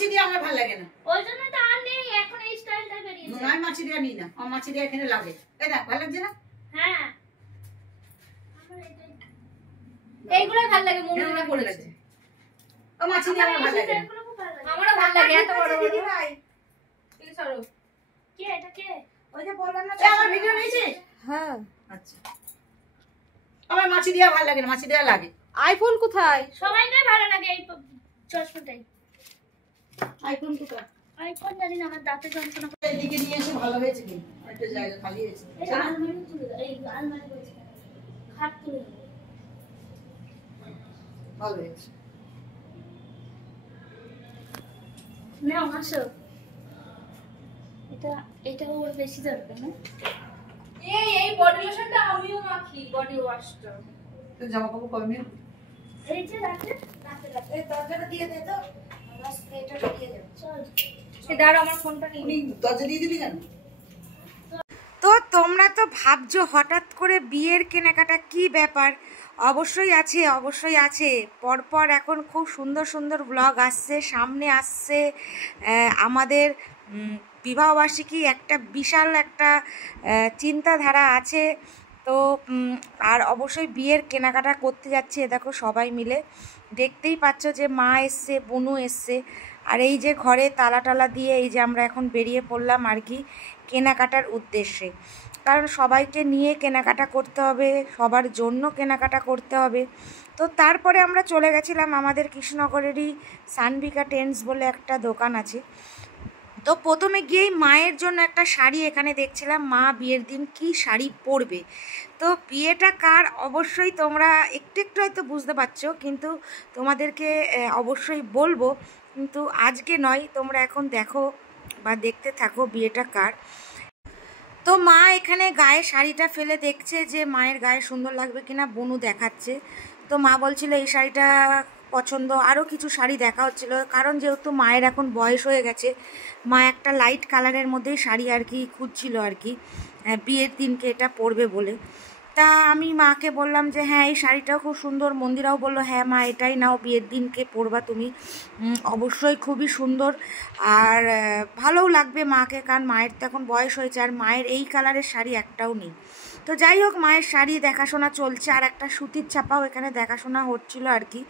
মাছি দিয়ে আমার ভালো লাগে না, ওই জন্য তো আর নেই এখন এই স্টাইলটা বেরিয়েছে। আমি মাছি দিয়ে নিই না, আমার মাছি দিয়ে এখানে লাগে। এই দেখ ভালো লাগছে না? হ্যাঁ এইগুলো ভালো লাগে, মনে মনে পড়েছে। ও মাছি দিয়ে আমার ভালো লাগে, আমারও ভালো লাগে। এত বড় বড় দিদি ভাই ঠিক সরো। কে এটা কে? ওই যে বললাম না আমার ভিডিও নিয়েছিস? হ্যাঁ আচ্ছা আমার মাছি দিয়ে ভালো লাগে না, মাছি দিয়ে লাগে। আইফোন কোথায়? সবাই না ভালো লাগে এই চশমাটাই। আইফোন কোথায়? আইফোন জানি না, আমার দাঁতে যন্ত্রণা করে। এদিকে নিয়ে এসে ভালো হয়েছে কি? একটা জায়গা খালি হয়েছে। এই আলমারি তুলে দাও, এই আলমারি করেছে খাট তুলে দাও। ভালো হয়েছে। নাও আসো। এটা ওর বেশি দরকার না? এই বডি লোশনটা আমিও মাখি, বডি ওয়াশটা। তো জামা কাপড় কমে এই যে রাতে রাতে এই দরজাটা দিয়ে দে তো, আমরা স্প্রেটা দিয়ে দেব। চল এই দাঁড়া আমার ফোনটা নিয়ে। উনি দরজা দিয়ে দিবি কেন? তো তোমরা তো ভাবছো হঠাৎ করে বিয়ের কেনাকাটা কি ব্যাপার। অবশ্যই আছে পরপর এখন খুব সুন্দর সুন্দর ব্লগ আসছে, সামনে আসছে আমাদের বিবাহবার্ষিকী, একটা বিশাল একটা চিন্তাধারা আছে। তো আর অবশ্যই বিয়ের কেনাকাটা করতে যাচ্ছে, দেখো সবাই মিলে দেখতেই পাচ্ছ যে মা এসছে, বনু এসছে, আর এই যে ঘরে তালা টালা দিয়ে এই যে আমরা এখন বেরিয়ে পড়লাম আর কি কেনাকাটার উদ্দেশ্যে। কারণ সবাইকে নিয়ে কেনাকাটা করতে হবে, সবার জন্য কেনাকাটা করতে হবে। তো তারপরে আমরা চলে গেছিলাম আমাদের কৃষ্ণনগরেরই সানভিকা টেন্স বলে একটা দোকান আছে। তো প্রথমে গিয়েই মায়ের জন্য একটা শাড়ি এখানে দেখছিলাম, মা বিয়ের দিন কি শাড়ি পরবে। তো বিয়েটা কার অবশ্যই তোমরা একটু একটু হয়তো বুঝতে পারছো, কিন্তু তোমাদেরকে অবশ্যই বলবো, কিন্তু আজকে নয়, তোমরা এখন দেখো বা দেখতে থাকো বিয়েটা কার। তো মা এখানে গায়ে শাড়িটা ফেলে দেখছে যে মায়ের গায়ে সুন্দর লাগবে কিনা, বনু দেখাচ্ছে। তো মা বলছিল এই শাড়িটা পছন্দ, আরও কিছু শাড়ি দেখা হচ্ছিলো, কারণ যেহেতু মায়ের এখন বয়স হয়ে গেছে, মা একটা লাইট কালারের মধ্যেই শাড়ি আর কি খুঁজছিল আর কি বিয়ের দিনকে এটা পরবে বলে। তা আমি মাকে বললাম যে হ্যাঁ এই শাড়িটাও খুব সুন্দর, মন্দিরাও বললো হ্যাঁ মা এটাই নাও, বিয়ের দিনকে পরবা তুমি, অবশ্যই খুবই সুন্দর আর ভালোও লাগবে মাকে, কারণ মায়ের তো এখন বয়স হয়েছে, আর মায়ের এই কালারের শাড়ি একটাও নেই। তো যাই হোক মায়ের শাড়ি দেখাশোনা চলছে, আর একটা সুতির ছাপাও এখানে দেখাশোনা হচ্ছিল আর কি,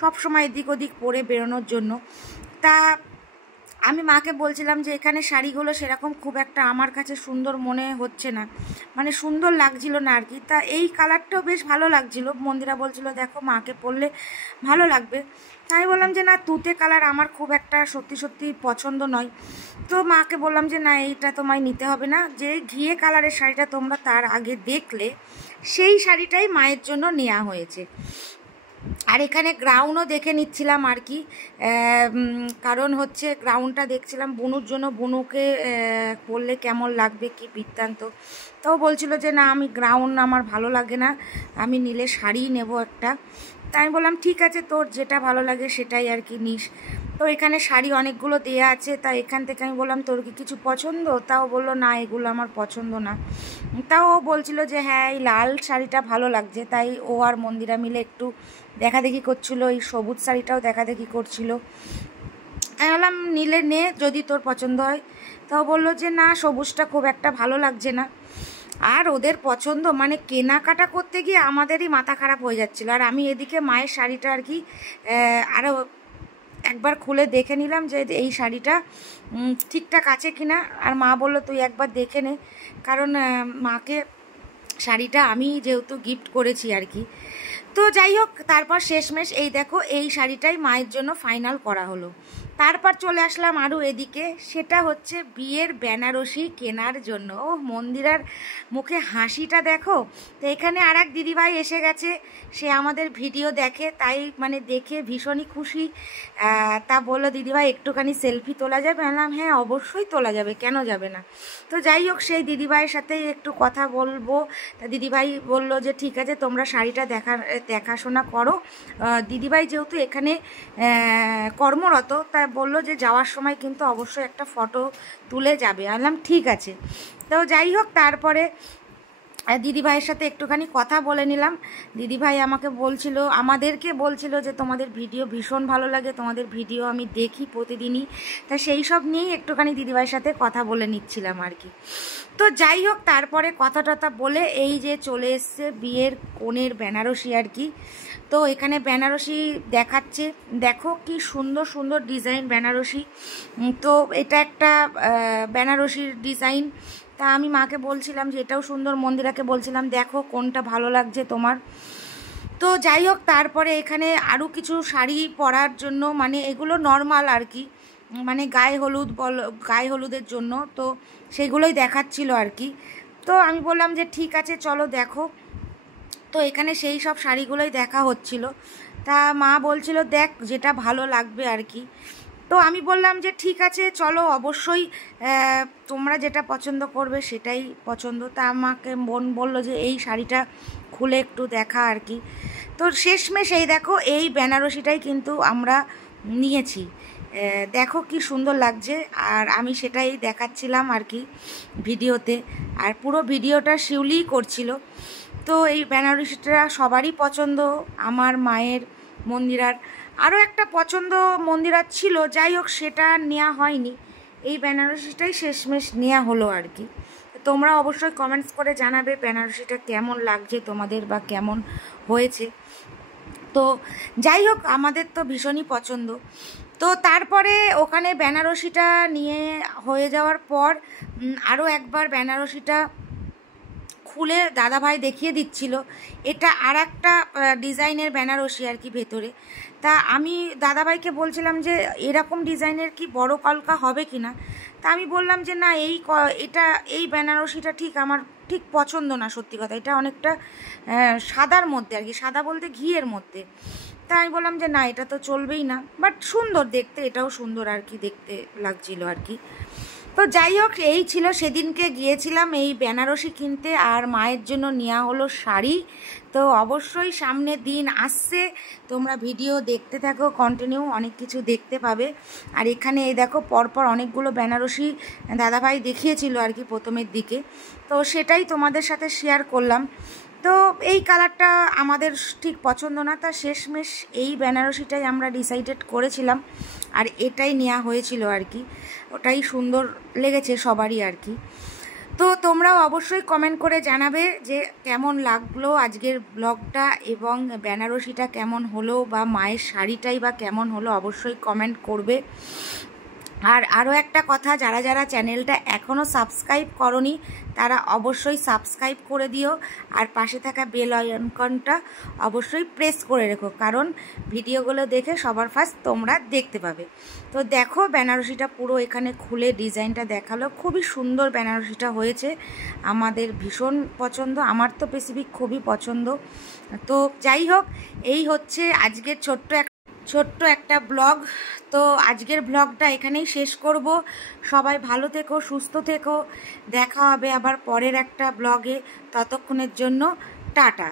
সব সময় এদিক ওদিক পরে বেরোনোর জন্য। তা আমি মাকে বলছিলাম যে এখানে শাড়িগুলো সেরকম খুব একটা আমার কাছে সুন্দর মনে হচ্ছে না, মানে সুন্দর লাগছিল না আর কি। তা এই কালারটাও বেশ ভালো লাগছিল, মন্দিরা বলছিল দেখো মাকে পরলে ভালো লাগবে। আমি বললাম যে না তুতে কালার আমার খুব একটা সত্যি সত্যি পছন্দ নয়। তো মাকে বললাম যে না এইটা তোমায় নিতে হবে না, যে ঘিয়ে কালারের শাড়িটা তোমরা তার আগে দেখলে সেই শাড়িটাই মায়ের জন্য নেওয়া হয়েছে। আর এখানে গ্রাউন্ডও দেখে নিচ্ছিলাম আর কি, কারণ হচ্ছে গ্রাউন্ডটা দেখছিলাম বনুর জন্য, বনুকে পরলে কেমন লাগবে কি বৃত্তান্ত। তো বলছিল যে না আমি গ্রাউন্ড আমার ভালো লাগে না, আমি নিলে শাড়ি নেব একটা। তাই আমি বললাম ঠিক আছে তোর যেটা ভালো লাগে সেটাই আর কি নিস। তো এখানে শাড়ি অনেকগুলো দেয়া আছে, তা এখান থেকে আমি বললাম তোর কি কিছু পছন্দ, তাও বললো না এগুলো আমার পছন্দ না। তাও ও বলছিল যে হ্যাঁ এই লাল শাড়িটা ভালো লাগছে, তাই ও আর মন্দিরা মিলে একটু দেখাদেখি করছিল, এই সবুজ শাড়িটাও দেখাদেখি করছিল। আমি বললাম নিলে নে যদি তোর পছন্দ হয়। তাও বললো যে না সবুজটা খুব একটা ভালো লাগছে না। আর ওদের পছন্দ মানে কেনাকাটা করতে গিয়ে আমাদেরই মাথা খারাপ হয়ে যাচ্ছিলো, আর আমি এদিকে মায়ের শাড়িটা আর কি আরও একবার খুলে দেখে নিলাম যে এই শাড়িটা ঠিকঠাক আছে কিনা। আর মা বললো তুই একবার দেখে নে, কারণ মাকে শাড়িটা আমি যেহেতু গিফট করেছি আর কি। তো যাই হোক তারপর শেষমেশ এই দেখো এই শাড়িটাই মায়ের জন্য ফাইনাল করা হলো। তারপর চলে আসলাম আরও এদিকে, সেটা হচ্ছে বিয়ের বেনারসি কেনার জন্য। ও মন্দিরার মুখে হাসিটা দেখো। তো এখানে আর এক দিদিভাই এসে গেছে, সে আমাদের ভিডিও দেখে, তাই মানে দেখে ভীষণই খুশি। তা বললো দিদিভাই একটুখানি সেলফি তোলা যাবে? বললাম হ্যাঁ অবশ্যই তোলা যাবে, কেন যাবে না। তো যাই হোক সেই দিদিভাইয়ের সাথে একটু কথা বলবো। তা দিদিভাই বললো যে ঠিক আছে তোমরা শাড়িটা দেখাশোনা করো। দিদিভাই যেহেতু এখানে কর্মরত, তাই বললো যে যাওয়ার সময় কিন্তু অবশ্যই একটা ফটো তুলে যাবে। বললাম ঠিক আছে। তো যাই হোক তারপরে আর দিদিভাইয়ের সাথে একটুখানি কথা বলে নিলাম। দিদিভাই আমাদেরকে বলছিল যে তোমাদের ভিডিও ভীষণ ভালো লাগে, তোমাদের ভিডিও আমি দেখি প্রতিদিনই, তা সেই সব নিয়েই একটুখানি দিদিভাইয়ের সাথে কথা বলে নিচ্ছিলাম আর কি। তো যাই হোক, তারপরে কথা টথা বলে এই যে চলে এসছে বিয়ের কনের বেনারসি আর কি। তো এখানে বেনারসি দেখাচ্ছে, দেখো কি সুন্দর সুন্দর ডিজাইন বেনারসি। তো এটা একটা বেনারসির ডিজাইন। তা আমি মাকে বলছিলাম যে এটাও সুন্দর, মন্দিরাকে বলছিলাম দেখো কোনটা ভালো লাগছে তোমার। তো যাই হোক, তারপরে এখানে আরও কিছু শাড়ি পরার জন্য, মানে এগুলো নর্মাল আর কি, মানে গায়ে হলুদের জন্য, তো সেগুলোই দেখাচ্ছিল আর কি। তো আমি বললাম যে ঠিক আছে চলো দেখো। তো এখানে সেই সব শাড়িগুলোই দেখা হচ্ছিল। তা মা বলছিল দেখ যেটা ভালো লাগবে আর কি। তো আমি বললাম যে ঠিক আছে চলো, অবশ্যই তোমরা যেটা পছন্দ করবে সেটাই পছন্দ। তা আমাকে বোন বললো যে এই শাড়িটা খুলে একটু দেখা আর কি। তো শেষমেশ এই দেখো এই বেনারসিটাই কিন্তু আমরা নিয়েছি। দেখো কি সুন্দর লাগছে, আর আমি সেটাই দেখাচ্ছিলাম আর কি ভিডিওতে, আর পুরো ভিডিওটা শিউলিই করছিল। তো এই বেনারসিটা সবারই পছন্দ, আমার মায়ের, মন্দিরার, আরও একটা পছন্দ মন্দিরার ছিল, যাই হোক সেটা নেওয়া হয়নি, এই বেনারসিটাই শেষমেশ নেওয়া হলো আর কি। তোমরা অবশ্যই কমেন্টস করে জানাবে বেনারসিটা কেমন লাগছে তোমাদের বা কেমন হয়েছে। তো যাই হোক, আমাদের তো ভীষণই পছন্দ। তো তারপরে ওখানে বেনারসিটা নিয়ে হয়ে যাওয়ার পর আরও একবার বেনারসিটা খুলে দাদাভাই দেখিয়ে দিচ্ছিল, এটা আর একটা ডিজাইনের বেনারসি আর কি ভেতরে। তা আমি দাদাভাইকে বলছিলাম যে এরকম ডিজাইনের কি বড় কলকা হবে কি না। তা আমি বললাম যে না, এই বেনারসিটা আমার ঠিক পছন্দ না, সত্যি কথা, এটা অনেকটা সাদার মধ্যে আর কি, সাদা বলতে ঘিয়ের মধ্যে। তা আমি বললাম যে না, এটা তো চলবেই না, বাট সুন্দর দেখতে, এটাও সুন্দর আর কি দেখতে লাগছিল আর কি। তো যাই হোক, এই ছিল সেদিনকে গিয়েছিলাম এই বেনারসি কিনতে, আর মায়ের জন্য নেওয়া হলো শাড়ি। তো অবশ্যই সামনের দিন আসছে, তোমরা ভিডিও দেখতে থাকো, কন্টিনিউ অনেক কিছু দেখতে পাবে। আর এখানে এই দেখো পরপর অনেকগুলো বেনারসি দাদাভাই দেখিয়েছিল আর কি প্রথমের দিকে, তো সেটাই তোমাদের সাথে শেয়ার করলাম। তো এই কালারটা আমাদের ঠিক পছন্দ না, তা শেষমেশ এই বেনারসিটাই আমরা ডিসাইডেড করেছিলাম, আর এটাই নেওয়া হয়েছিল আর কি। ওটাই সুন্দর লেগেছে সবারই আর কি। তো তোমরাও অবশ্যই কমেন্ট করে জানাবে যে কেমন লাগলো আজকের ব্লগটা, এবং বেনারসিটা কেমন হলো, বা মায়ের শাড়িটাই বা কেমন হলো, অবশ্যই কমেন্ট করবে। আর আরও একটা কথা, যারা যারা চ্যানেলটা এখনও সাবস্ক্রাইব করনি তারা অবশ্যই সাবস্ক্রাইব করে দিও, আর পাশে থাকা বেল আইকনটা অবশ্যই প্রেস করে রেখো, কারণ ভিডিওগুলো দেখে সবার ফার্স্ট তোমরা দেখতে পাবে। তো দেখো বেনারসিটা পুরো এখানে খুলে ডিজাইনটা দেখালো, খুবই সুন্দর বেনারসিটা হয়েছে, আমাদের ভীষণ পছন্দ, আমার তো স্পেসিফিক খুবই পছন্দ। তো যাই হোক, এই হচ্ছে আজকের ছোট্ট একটা ব্লগ। তো আজকের ব্লগটা এখানেই শেষ করব। সবাই ভালো থেকো, সুস্থ থেকো, দেখা হবে আবার পরের একটা ব্লগে। ততক্ষণের জন্য টাটা।